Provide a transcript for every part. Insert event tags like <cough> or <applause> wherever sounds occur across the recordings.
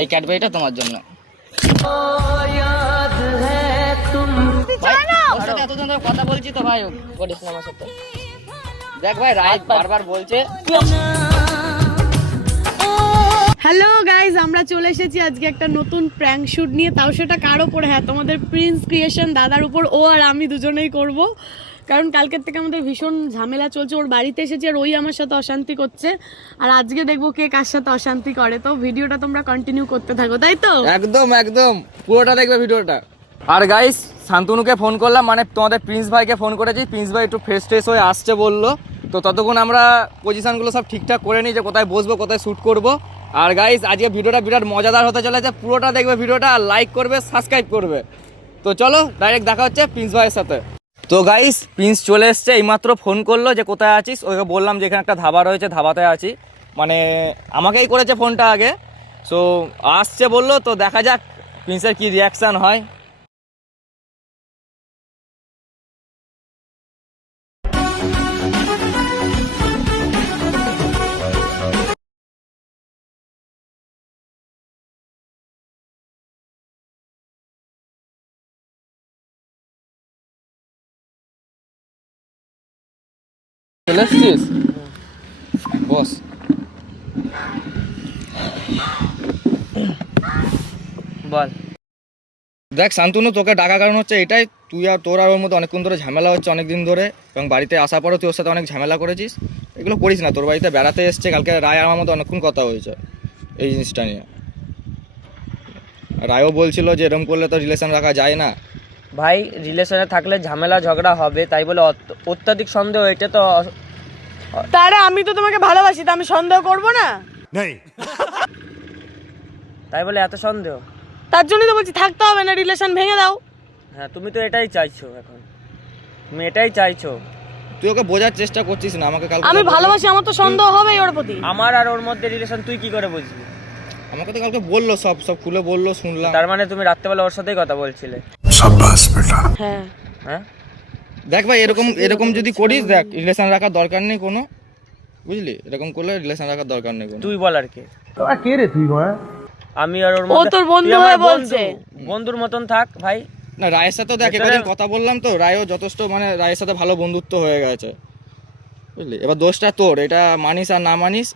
এই ক্যাডবেরিটা তোমার জন্য। এতদিন ধরে কথা বলছি তো ভাই করিস না আমার সাথে। দেখ ভাই রায় বারবার বলছে। হ্যালো গাইজ আমরা চলে এসেছি আজকে একটা নতুন প্র্যাঙ্ক শুট নিয়ে। তাও সেটা কার ওপরে? হ্যাঁ তোমাদের প্রিন্স ক্রিয়েশন দাদার উপর। ও আর আমি দুজনেই করব। কারণ কালকের থেকে আমাদের ভীষণ ঝামেলা চলছে। ওর বাড়িতে এসেছে আর ওই আমার সাথে অশান্তি করছে। আর আজকে দেখব কে কার সাথে অশান্তি করে। তো ভিডিওটা তোমরা কন্টিনিউ করতে থাকো, তাই তো? একদম একদম। পুরোটা দেখবে ভিডিওটা। আর গাইস শান্তনুকে ফোন করলাম মানে তোমাদের প্রিন্স ভাইকে ফোন করেছি। প্রিন্স ভাই একটু ফ্রেশ ট্রেশ হয়ে আসছে বলল। তো ততক্ষণ আমরা পজিশনগুলো সব ঠিকঠাক করে নিই যে কোথায় বসবো, কোথায় শ্যুট করব। আর গাইস আজকে ভিডিওটা বিরাট মজাদার হতে চলেছে। পুরোটা দেখবে ভিডিওটা। লাইক করবে সাবস্ক্রাইব করবে। তো চলো ডাইরেক্ট দেখা হচ্ছে প্রিন্স ভাইয়ের সাথে। তো গাইস প্রিন্স চলে এসছে, এইমাত্র ফোন করল যে কোথায় আছিস? ওকে বললাম যে এখানে একটা ধাবা রয়েছে, ধাবাতে আছি। মানে আমাকেই করেছে ফোনটা আগে। সো আসছে বলল, তো দেখা যাক প্রিন্সের কি রিয়াকশান হয়। চলে এসছিস বস বল। দেখ শান্তনু তোকে ডাকা কারণ হচ্ছে এটাই। তুই আর তোর আর ওর মধ্যে অনেকক্ষণ ধরে ঝামেলা হচ্ছে অনেক দিন ধরে এবং বাড়িতে আসার পরও তুই ওর সাথে অনেক ঝামেলা করেছিস। এগুলো করিস না তোর বাড়িতে বেড়াতে এসছে কালকে রায় আর আমার মধ্যে অনেকক্ষণ কথা হয়েছে এই জিনিসটা নিয়ে। রায়ও বলছিল যে এরকম করলে তো রিলেশন রাখা যায় না। ভাই রিলেশনে থাকলে ঝামেলা ঝগড়া হবে তাই বলে অত- অত্যাধিক সন্দেহ এটা তো তারে আমি তো তোমাকে ভালোবাসি তা আমি সন্দেহ করব না? তাই বলে এত সন্দেহ? তার জন্যই তো বলছি থাকতে হবে না রিলেশন ভেঙে দাও। হ্যাঁ তুমি তো এটাই চাইছো এখন। তুমি এটাই চাইছো। তুই ওকে বোঝার চেষ্টা করছিস না আমাকে কালকে আমি ভালোবাসি আমার তো সন্দেহ হবেই ওর প্রতি। আমার আর ওর মধ্যে রিলেশন তুই কি করে বুঝবি? আমাকে তো কালকে বলল সব সব খুলে বলল শুনলাম। তার মানে তুমি রাত্রেবেলা ওর সাথেই কথা বলছিলে? হ্যাঁ। হ্যাঁ? দেখ ভাই এরকম এরকম যদি করিস দেখ রিলেশন রাখার দরকার নেই কোনো। বুঝলি? এরকম করলে রিলেশন রাখার দরকার নেই কোনো। তুই বল আর কে। আমি আর ওর ও তোর বন্ধু তুই হয়ে বলছে। বন্ধুর মতন থাক ভাই। না রায়ের সাথেও দেখ এবার কথা বললাম তো রায়ও যথেষ্ট মানে রায়ের সাথে ভালো বন্ধুত্ব হয়ে গেছে। বুঝলি? এবার দোষটা তোর এটা মানিস আর না মানিস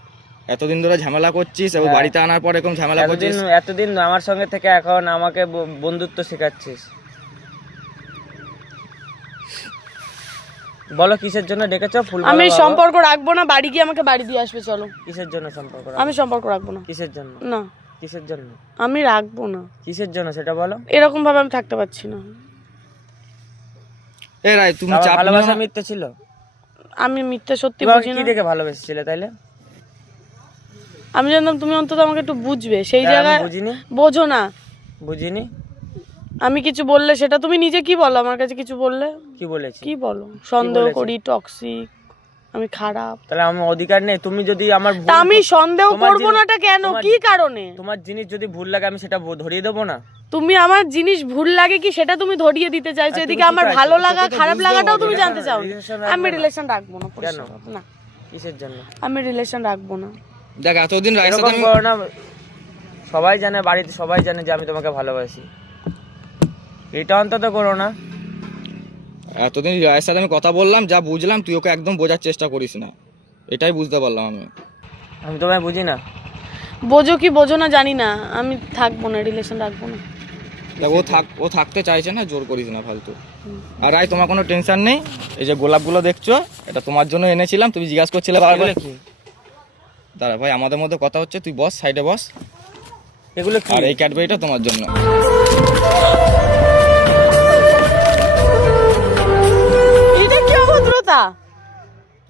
এতদিন ধরে ঝামেলা করছিস এবার হ্যাঁ। বাড়িতে আনার পর এরকম ঝামেলা এতদিন করছিস। এতদিন আমার সঙ্গে থেকে এখন আমাকে বন্ধুত্ব শেখাচ্ছিস। বলো কিসের জন্য ডেকেছো? ফুল আমি সম্পর্ক রাখব না বাড়ি গিয়ে আমাকে বাড়ি দিয়ে আসবে চলো। কিসের জন্য সম্পর্ক আমি সম্পর্ক রাখব না। কিসের জন্য? না। কিসের জন্য? আমি রাখব না। কিসের জন্য সেটা বলো? এরকম ভাবে আমি থাকতে পারছি না। এ রায় তুমি চাপ ভালোবাসা মিথ্যে ছিল? আমি মিথ্যে সত্যি বুঝি কি দেখে ভালোবেসেছিলে তাইলে? আমি জানতাম তুমি অন্তত আমাকে একটু বুঝবে। সেই জায়গায় বুঝিনি? বোঝো না। বুঝিনি? আমি কিছু বললে সেটা তুমি নিজে কি বলো? আমার কাছে কিছু বললে? কি বলেছি? কি বলো? সন্দেহ করি টক্সিক আমি খারাপ। তাহলে আমার অধিকার নেই? তুমি যদি আমার আমি সন্দেহ করব না নাটা কেন? কি কারণে? তোমার জিনিস যদি ভুল লাগে আমি সেটা ধরিয়ে দেবো না? তুমি আমার জিনিস ভুল লাগে কি সেটা তুমি ধরিয়ে দিতে চাইছো? এদিকে আমার ভালো লাগা খারাপ লাগাটাও তুমি জানতে চাও। আমি রিলেশন রাখব না কেন? না। কিসের জন্য? আমি রিলেশন রাখব না। দেখ এতদিন করো না। সবাই জানে বাড়িতে সবাই জানে যে আমি তোমাকে ভালোবাসি। এটা অন্তত করো না। এতদিন রায়ের সাথে আমি কথা বললাম যা বুঝলাম তুই ওকে একদম বোঝার চেষ্টা করিস না। এটাই বুঝতে পারলাম আমি। আমি তোমায় বুঝি না। বোঝো কি বোঝো না জানি না আমি থাকব না রিলেশন রাখব না। দেখ ও থাক ও থাকতে চাইছে না জোর করিস না ফালতু। আর রায় তোমার কোনো টেনশন নেই? এই যে গোলাপগুলো দেখছ এটা তোমার জন্য এনেছিলাম তুমি জিজ্ঞাসা করছিলে বারবার। এগুলো কি? দাঁড়া ভাই আমাদের মধ্যে কথা হচ্ছে তুই বস সাইডে বস। এগুলো কি? আর এই ক্যাডবেরিটা তোমার জন্য।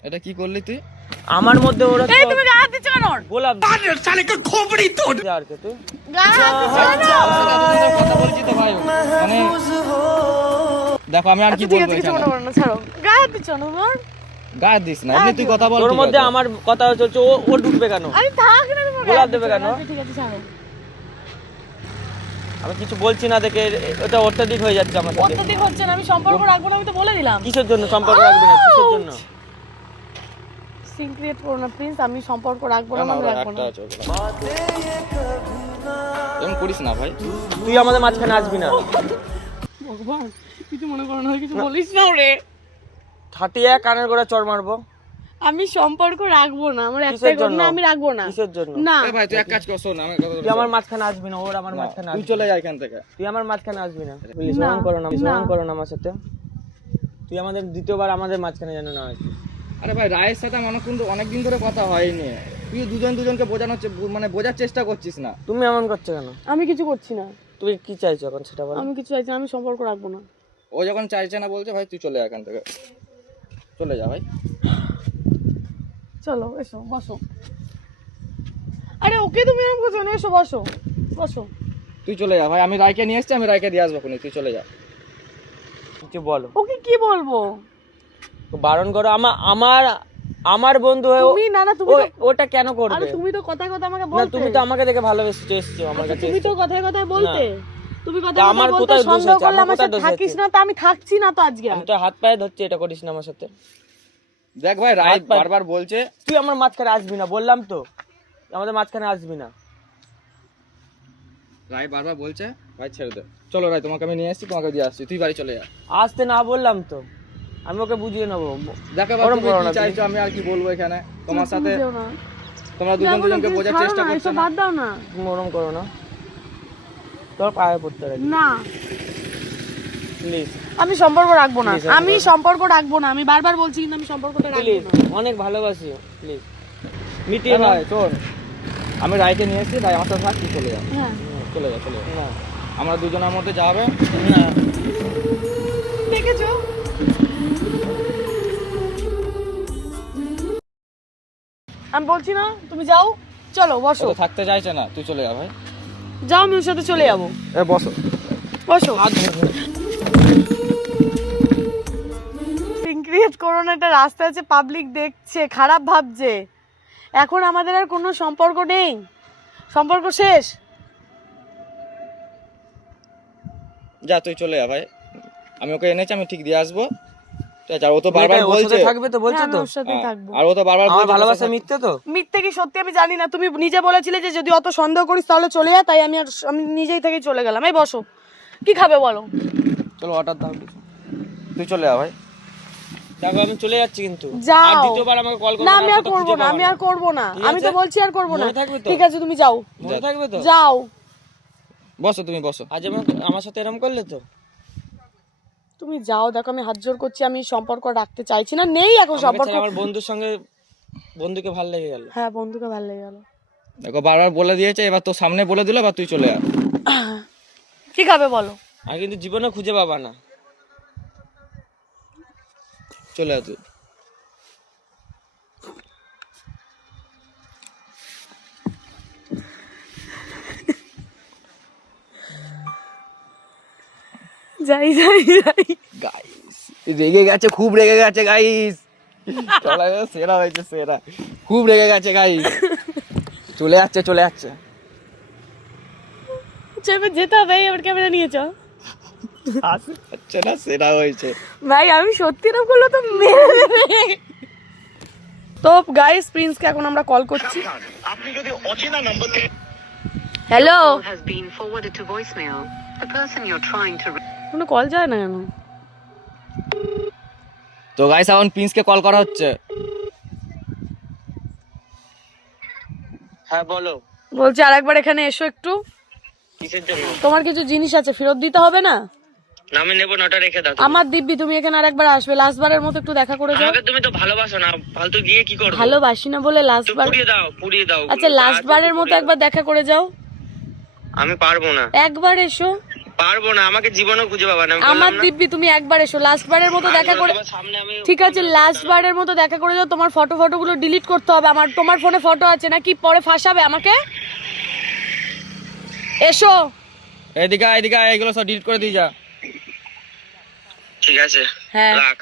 এটা কি করলি তুই? আমার মধ্যে ওরা এই তুমি দিচ্ছ কেন? ওর? গোলাপ আর কে তুই? গায়ে দিচ্ছ কেন? কথা বলছি তো ভাই। মানে দেখো আমি আর কি ঠিক বলব আছে কিছু মনে করো না ছাড়ো। দিচ্ছ না তোমার গা দিস না এমনি তুই কথা বল তোর ঠিক মধ্যে আমার কথা চলছে ও ও ঢুকবে কেন? আরে থাক না গোলাপ দেবে কেন? ঠিক আছে ছাড়ো। আমি কিছু বলছি না দেখে এটা অত্যাধিক হয়ে যাচ্ছে আমার সাথে। অত্যধিক হচ্ছে না আমি সম্পর্ক রাখব না আমি তো বলে দিলাম। কিসের জন্য সম্পর্ক রাখবি না কিসের জন্য? সিন ক্রিয়েট করো না প্লিজ আমি সম্পর্ক রাখব না আমি রাখব না। এরকম করিস না ভাই। তুই আমাদের মাঝখানে আসবি না। ভগবান কিছু মনে করো না কিছু বলিস না রে ঠাটিয়ে কানের গোড়া চড় মারবো। আমি সম্পর্ক রাখব না আমার কিসের একটাই কথা জন্য? না আমি রাখব না। কিসের জন্য? না। ভাই তুই এক কাজ কর শোন আমার কথা তুই আমার মাঝখানে আসবি না ওর আমার মাঝখানে তুই চলে যা এখান থেকে। তুই আমার মাঝখানে আসবি না। প্লিজ না, করো না না। করো না আমার সাথে। তুই আমাদের দ্বিতীয়বার আমাদের মাঝখানে যেন না আসবি। আরে ভাই রায়ের সাথে আমার কিন্তু অনেকদিন ধরে কথা হয়নি। তুই দুজন দুজনকে বোঝানোর মানে বোঝার চেষ্টা করছিস না। তুমি এমন করছ কেন? আমি কিছু করছি না। তুই কি চাইছো এখন সেটা বল। আমি কিছু চাইছি না, আমি সম্পর্ক রাখব না। ও যখন চাইছে না বলছে ভাই তুই চলে যা এখান থেকে। চলে যা ভাই। চলো এসো বসো। আরে ওকে তুমি এরকম করছ না? এসো বসো বসো। তুই চলে যা ভাই আমি রায়কে নিয়ে এসছি আমি রায়কে দিয়ে আসব খুনি তুই চলে যা। কিছু বলো? ওকে কি বলব? বারণ করো আমার আমার আমার বন্ধু হয়ে তুমি না না তুমি ওটা কেন আরে তুমি তো কথায় কথা আমাকে না তুমি তো আমাকে দেখে ভালোবেসে এসছো আমার আচ্ছা, কাছে তুমি তো। কথায় কথায় বলতে। তুমি কথায় আমার বলতে কোথায় দোষ আছে? করলে আমার কোথায় দোষ থাকিস না? তো আমি থাকছি না তো আজকে। আমি তো হাত পায়ে ধরছি এটা করিস না আমার সাথে। দেখ ভাই রায় বারবার বলছে। তুই আমার মাঝখানে আসবি না বললাম তো। আমাদের মাঝখানে আসবি না। রায় বারবার বলছে ভাই ছেড়ে দে। চলো রায় তোমাকে আমি নিয়ে এসছি তোমাকে দিয়ে আসছি। তুই বাড়ি চলে যা। আসতে না বললাম তো। আমি ওকে বুঝিয়ে নেব। দেখো ওরম তুমি করো কি। চাইছো আমি আর কি বলব এখানে? তোমার সাথে তোমরা দুজন দুজনকে বোঝার চেষ্টা করছ না? বাদ দাও না। তুমি ওরম করো না। তোর পায়ে পড়তে না। প্লিজ। আমি সম্পর্ক রাখব না। আমি সম্পর্ক রাখব না। আমি বারবার বলছি কিন্তু আমি সম্পর্কটা রাখব প্লিজ না। অনেক ভালোবাসি। প্লিজ মিটিয়ে ভাই শোন আমি রায়কে নিয়ে এসেছি রায় আমার সাথে থাক চলে যা। হ্যাঁ। চলে যা চলে না আমরা দুজনের মধ্যে যা হবে না দেখেছ? আমি বলছি না তুমি যাও চলো বসো। থাকতে চাইছে না তুই চলে যা ভাই। যাও আমি ওর সাথে চলে যাব। এ বসো। বসো। ক্রিয়েট করো না একটা রাস্তা আছে পাবলিক দেখছে খারাপ ভাবছে। এখন আমাদের আর কোনো সম্পর্ক নেই। সম্পর্ক শেষ? যা তুই চলে যা ভাই। আমি ওকে এনেছি আমি ঠিক দিয়ে আসব। আর ও তো বারবার বলছে। থাকবে তো বলছে তো? আর ও তো বারবার বলছে ভালোবাসা মিথ্যে তো? মিথ্যে কি সত্যি আমি জানি না। তুমি নিজে বলেছিলে যে যদি অত সন্দেহ করিস তাহলে চলে যা। তাই আমি আর আমি নিজেই থেকে চলে গেলাম। এই বসো। কি খাবে বলো? চলো অর্ডার দাও তুই চলে যা ভাই। দেখো আমি চলে যাচ্ছি কিন্তু। যাও। আর দ্বিতীয়বার আমাকে কল করবে না আমি আর করব না আমি আর করব না। আমি তো বলছি আর করব না? ঠিক আছে তুমি যাও। মনে থাকবে তো? যাও। বসো তুমি বসো। আজ আমার সাথে এরকম করলে তো? তুমি যাও দেখো আমি হাত জোর করছি আমি সম্পর্ক রাখতে চাইছি না। নেই এখন সম্পর্ক। আমার বন্ধুর সঙ্গে বন্ধুকে ভালো লেগে গেল। হ্যাঁ বন্ধুকে ভালো লেগে গেল। দেখো বারবার বলে দিয়েছে এবার তো সামনে বলে দিল এবার তুই চলে যা কি খাবে বলো? আর কিন্তু জীবনে খুঁজে পাবা না। চলে তুই যাই যাই যাই। গাইস রেগে গেছে খুব রেগে গেছে গাইস চলে গেছে সেরা হয়েছে সেরা। খুব রেগে গেছে গাইস চলে যাচ্ছে চলে যাচ্ছে। যেতে হবে এবার ক্যামেরা নিয়েছ আসে যাচ্ছে না সেরা হয়েছে। ভাই আমি সত্যি না করলে তো মেরে তো গাইস প্রিন্সকে এখন আমরা কল করছি। আপনি যদি অচেনা নম্বর থেকে hello call has been forwarded to voicemail. The person you're trying to reach. কোনো কল যায় না কেন? তো গাইস এখন প্রিন্সকে কল করা হচ্ছে। হ্যাঁ বলো। বলছি আরেকবার এখানে এসো একটু। কিসের জন্য? তোমার কিছু জিনিস আছে ফেরত দিতে হবে না? না আমি নেব না ওটা রেখে দাও আমার দিব্যি তুমি এখানে আরেকবার আসবে লাস্ট বারের মতো একটু দেখা করে যাও। তুমি তো ভালোবাসো না ফালতু গিয়ে কি করব? ভালোবাসি না বলে লাস্ট বার পুড়িয়ে দাও পুড়িয়ে দাও আচ্ছা লাস্ট বারের মতো একবার দেখা করে যাও। আমি পারব না। একবার এসো। পারব না আমাকে জীবনেও খুঁজে পাবা না আমার দিব্যি তুমি একবার এসো লাস্ট বারের মতো দেখা করে ঠিক আছে লাস্ট বারের মতো দেখা করে যাও তোমার ফটো ফটোগুলো ডিলিট করতে হবে। আমার তোমার ফোনে ফটো আছে নাকি? পরে ফাঁসাবে আমাকে? এসো। এদিকে এদিকে এগুলো সব ডিলিট করে দিয়ে যা। ঠিক আছে? হ্যাঁ। রাখ।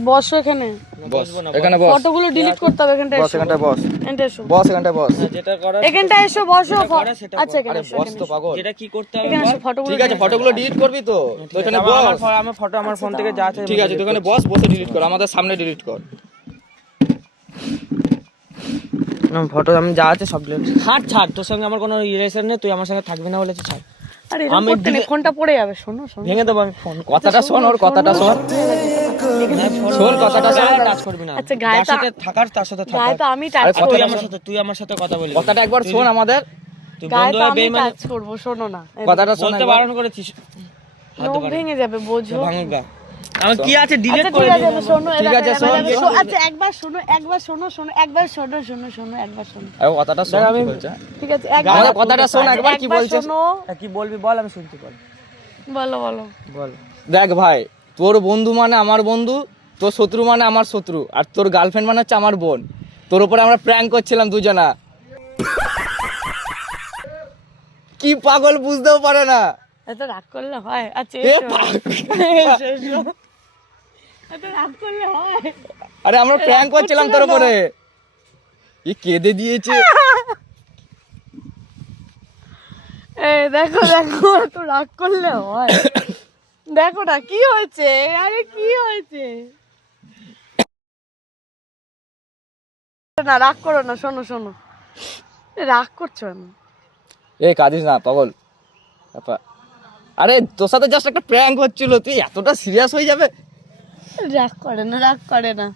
বসো এখানে। বস। এখানে বস। ফটোগুলো ডিলিট করতে হবে এখানটা বস এসো। এখানটায় বস। এখানটা এসো। বস এখানটায় বস। হ্যাঁ, যেটা করার এখানটা এসো বসো করে আচ্ছা এখানে আরে বস তো পাগল। যেটা কি করতে হবে এখানে ফটোগুলো ঠিক আছে ফটোগুলো ডিলিট করবি তো? তো এখানে বস। আমার ফটো আমার ফোন থেকে যা আছে ঠিক আছে তুই এখানে বস বসে ডিলিট কর আমাদের সামনে ডিলিট কর। ফটো আমি যা আছে সব delete- ছাড় ছাড় তোর সঙ্গে আমার কোনো রিলেশন নেই তুই আমার সঙ্গে থাকবি না বলেছে ছাড়। আরে আমি ফোনটা পড়ে যাবে শোনো শোনো। ভেঙে দেবো আমি ফোন। কথাটা শোন ওর কথাটা শোন। শোন কথাটা শোন। টাচ করবি না। আচ্ছা, গায়ে সাথে থাকার তার সাথে থাকার গায়ে তো আমি টাচ আরে তুই আমার সাথে তুই আমার সাথে কথা বলি কথাটা একবার শোন আমাদের। তুই বন্ধু হয়ে আমি টাচ করব শোনো না। কথাটা শোন বলতে বারণ করেছিস। নখ ভেঙে যাবে বোঝো। ভাঙুক আমার কি আছে? ডিলিট আচ্ছা করে ঠিক শোনো ঠিক আছে, এবার- শোন, এবার- শোন। আচ্ছা একবার শোনো একবার শোনো শোনো একবার শোনো শোনো শোনো একবার শোনো। আরে কথাটা শোন আমি- ঠিক আছে একবার কথাটা শোন একবার কি বলছিস কি বলবি বল আমি শুনছি বল। বলো বলো। বল। দেখ ভাই তোর বন্ধু মানে আমার বন্ধু তোর শত্রু মানে আমার শত্রু আর তোর গার্লফ্রেন্ড মানে হচ্ছে আমার বোন। তোর উপরে আমরা প্র্যাঙ্ক করছিলাম দুজনা। কি পাগল বুঝতেও পারে না। এত রাগ করলে হয় আচ্ছা। এত রাগ করলে হয়। আরে আমরা প্র্যাঙ্ক করছিলাম তোর উপরে। এ কেঁদে দিয়েছে। <laughs> এই দেখো দেখো এত রাগ করলে হয়। দেখো না কি হয়েছে? আরে কি হয়েছে? না রাগ করো না শোনো শোনো। রাগ করছ না এ কাঁদিস না পাগল। বাবা। আরে তোর সাথে জাস্ট একটা প্র্যাঙ্ক হচ্ছিল তুই এতটা সিরিয়াস হয়ে যাবে? রাগ করে না রাগ করে না।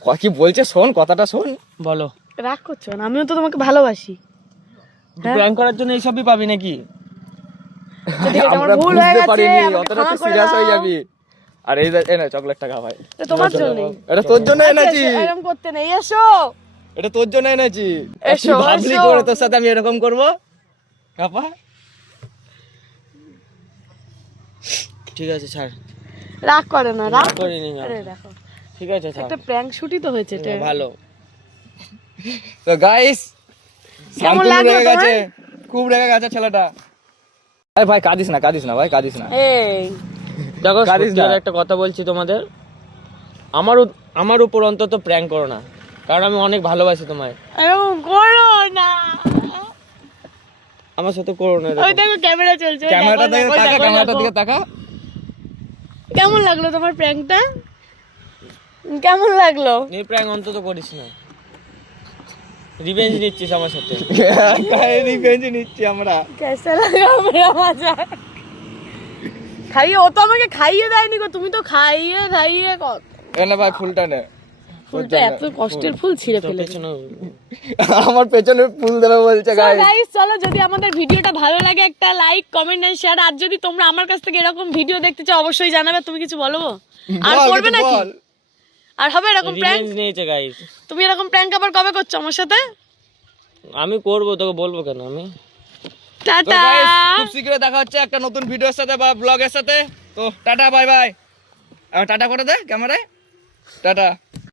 ক- কি বলছে? শোন কথাটা শোন। বলো। রাগ করছ না আমিও তো তোমাকে ভালোবাসি? প্র্যাঙ্ক করার জন্য এইসবই পাবি নাকি? আমার বুঝতে পারিনি অতটা সিরিয়াস হয়ে যাবি। আর এই না ভাই। তোমার জন্যই। এটা তোর জন্য এনেছি। আচ্ছা, এরকম করতে নেই এসো। এটা তোর জন্য এনেছি। এসো, ভাবলি করে তোর সাথে আমি এরকম করব? কাপা। ঠিক আছে ছাড়। রাগ করে না রাগ। করিনি না। আরে দেখো। ঠিক আছে ছাড়। একটা প্র্যাঙ্ক শুটই তো হয়েছে এটা ভালো। তো গাইস কেমন লাগল গেছে। খুব রেগে গেছে ছেলেটা। আরে ভাই কাঁদিস না কাঁদিস না ভাই কাঁদিস না। এই। দেখো কাঁদিস না। একটা কথা বলছি তোমাদের। আমার আমার উপর অন্তত প্র্যাঙ্ক করো না কারণ আমি অনেক ভালোবাসি তোমায়। এরকম করো না। আমার সাথে করো না। ওই দেখো। ক্যামেরা চলছে ক্যামেরাটা দিকে তাকা দেখো। দিকে তাকা কেমন লাগল তোমার প্র্যাঙ্কটা? কেমন লাগল? এই প্র্যাঙ্ক অন্তত করিস না। রিভেঞ্জ নিচ্ছিস আমার সাথে। রিভেঞ্জ নিচ্ছি আমরা। কেসা লাগা মেরা মজা খাইয়ে ও তো আমাকে খাইয়ে দেয়নি গো তুমি তো খাইয়ে খাইয়ে কত এনে ভাই ফুলটা নে। ফুলটা এত কষ্টের ফুল। ছিঁড়ে তোর ফেলে পেছনে আমার পেছনে ফুল দেবে বলছে গাই গাইস চলো যদি আমাদের ভিডিওটা ভালো লাগে একটা লাইক কমেন্ট এন্ড শেয়ার আর যদি তোমরা আমার কাছ থেকে এরকম ভিডিও দেখতে চাও অবশ্যই জানাবে তুমি কিছু বলব আর করবে নাকি? আর হবে এরকম প্র্যাঙ্ক নিয়েছে গাইস তুমি এরকম প্র্যাঙ্ক আবার কবে করছ আমার সাথে? আমি করব তোকে বলব কেন আমি? টাটা! খুব শীঘ্রই দেখা হচ্ছে একটা নতুন ভিডিওর সাথে বা ব্লগের সাথে। তো টাটা বাই বাই আর টাটা করে দে ক্যামেরায়। টাটা।